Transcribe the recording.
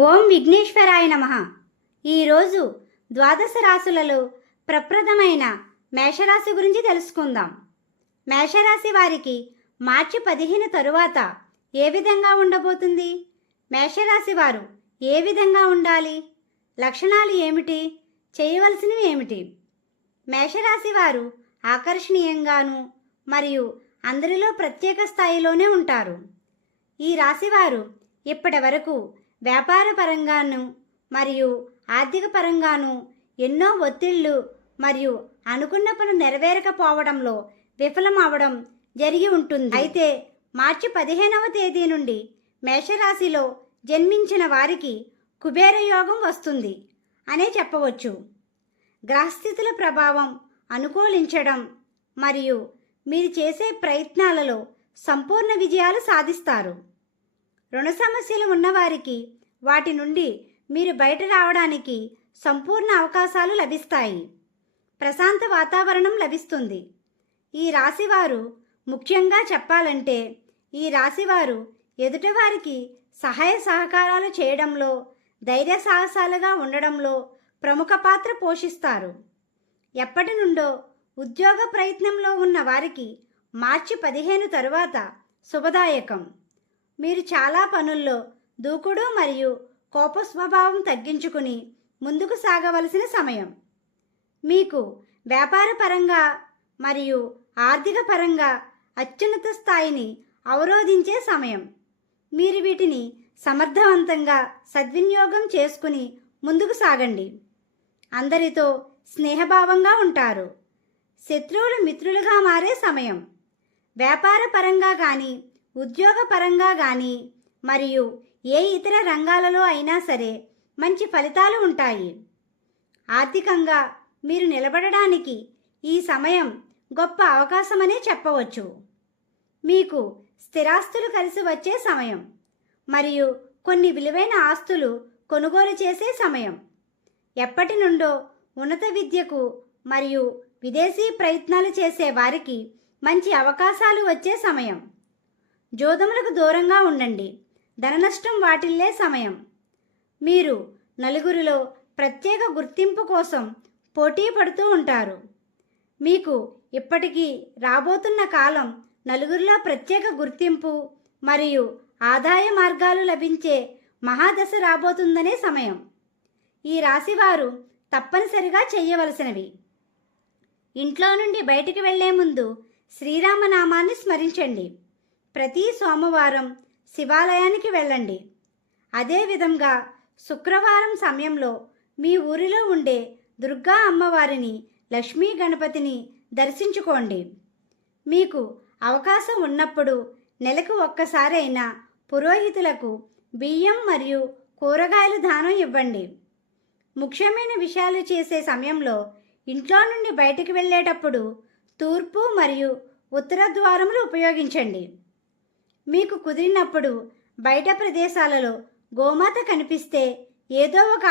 ఓం విఘ్నేశ్వరాయ నమ. ఈరోజు ద్వాదశ రాశులలో ప్రప్రథమైన మేషరాశి గురించి తెలుసుకుందాం. మేషరాశి వారికి మార్చి పదిహేను తరువాత ఏ విధంగా ఉండబోతుంది? మేషరాశి వారు ఏ విధంగా ఉండాలి? లక్షణాలు ఏమిటి? చేయవలసినవి ఏమిటి? మేషరాశి వారు ఆకర్షణీయంగాను మరియు అందరిలో ప్రత్యేక స్థాయిలోనే ఉంటారు. ఈ రాశివారు ఇప్పటి వరకు వ్యాపార పరంగాను మరియు ఆర్థిక పరంగాను ఎన్నో ఒత్తిళ్ళు మరియు అనుకున్న పని నెరవేరకపోవడంలో విఫలం అవడం జరిగి ఉంటుంది. అయితే మార్చి పదిహేనవ తేదీ నుండి మేషరాశిలో జన్మించిన వారికి కుబేర యోగం వస్తుంది అనే చెప్పవచ్చు. గ్రహస్థితుల ప్రభావం అనుకూలించడం మరియు మీరు చేసే ప్రయత్నాలలో సంపూర్ణ విజయాలు సాధిస్తారు. రుణ సమస్యలు ఉన్నవారికి వాటి నుండి మీరు బయట రావడానికి సంపూర్ణ అవకాశాలు లభిస్తాయి. ప్రశాంత వాతావరణం లభిస్తుంది. ఈ రాశివారు ముఖ్యంగా చెప్పాలంటే ఈ రాశివారు ఎదుటివారికి సహాయ సహకారాలు చేయడంలో ధైర్య సాహసాలుగా ఉండడంలో ప్రముఖ పాత్ర పోషిస్తారు. ఎప్పటి నుండో ఉద్యోగ ప్రయత్నంలో ఉన్న వారికి మార్చి పదిహేను తరువాత శుభదాయకం. మీరు చాలా పనుల్లో దూకుడు మరియు కోప స్వభావం తగ్గించుకుని ముందుకు సాగవలసిన సమయం. మీకు వ్యాపారపరంగా మరియు ఆర్థిక పరంగా అత్యున్నత స్థాయిని అవరోధించే సమయం. మీరు వీటిని సమర్థవంతంగా సద్వినియోగం చేసుకుని ముందుకు సాగండి. అందరితో స్నేహభావంగా ఉంటారు. శత్రువులు మిత్రులుగా మారే సమయం. వ్యాపార పరంగా కానీ ఉద్యోగపరంగా కానీ మరియు ఏ ఇతర రంగాలలో అయినా సరే మంచి ఫలితాలు ఉంటాయి. ఆర్థికంగా మీరు నిలబడడానికి ఈ సమయం గొప్ప అవకాశమనే చెప్పవచ్చు. మీకు స్థిరాస్తులు కలిసి వచ్చే సమయం మరియు కొన్ని విలువైన ఆస్తులు కొనుగోలు చేసే సమయం. ఎప్పటి నుండో ఉన్నత విద్యకు మరియు విదేశీ ప్రయత్నాలు చేసే వారికి మంచి అవకాశాలు వచ్చే సమయం. జోదములకు దూరంగా ఉండండి. ధననష్టం వాటిల్లే సమయం. మీరు నలుగురిలో ప్రత్యేక గుర్తింపు కోసం పోటీ పడుతూ ఉంటారు. మీకు ఇప్పటికీ రాబోతున్న కాలం నలుగురిలో ప్రత్యేక గుర్తింపు మరియు ఆదాయ మార్గాలు లభించే మహాదశ రాబోతుందనే సమయం. ఈ రాశివారు తప్పనిసరిగా చేయవలసినవి. ఇంట్లో నుండి బయటికి వెళ్ళే ముందు శ్రీరామనామాన్ని స్మరించండి. ప్రతి సోమవారం శివాలయానికి వెళ్ళండి. అదేవిధంగా శుక్రవారం సమయంలో మీ ఊరిలో ఉండే దుర్గా అమ్మవారిని లక్ష్మీ గణపతిని దర్శించుకోండి. మీకు అవకాశం ఉన్నప్పుడు నెలకు ఒక్కసారైనా పురోహితులకు బియ్యం మరియు కూరగాయలు దానం ఇవ్వండి. ముఖ్యమైన విషయాలు చేసే సమయంలో ఇంట్లో నుండి బయటికి వెళ్ళేటప్పుడు తూర్పు మరియు ఉత్తర ద్వారములు ఉపయోగించండి. మీకు కుదిరినప్పుడు బయట ప్రదేశాలలో గోమాత కనిపిస్తే ఏదో ఒక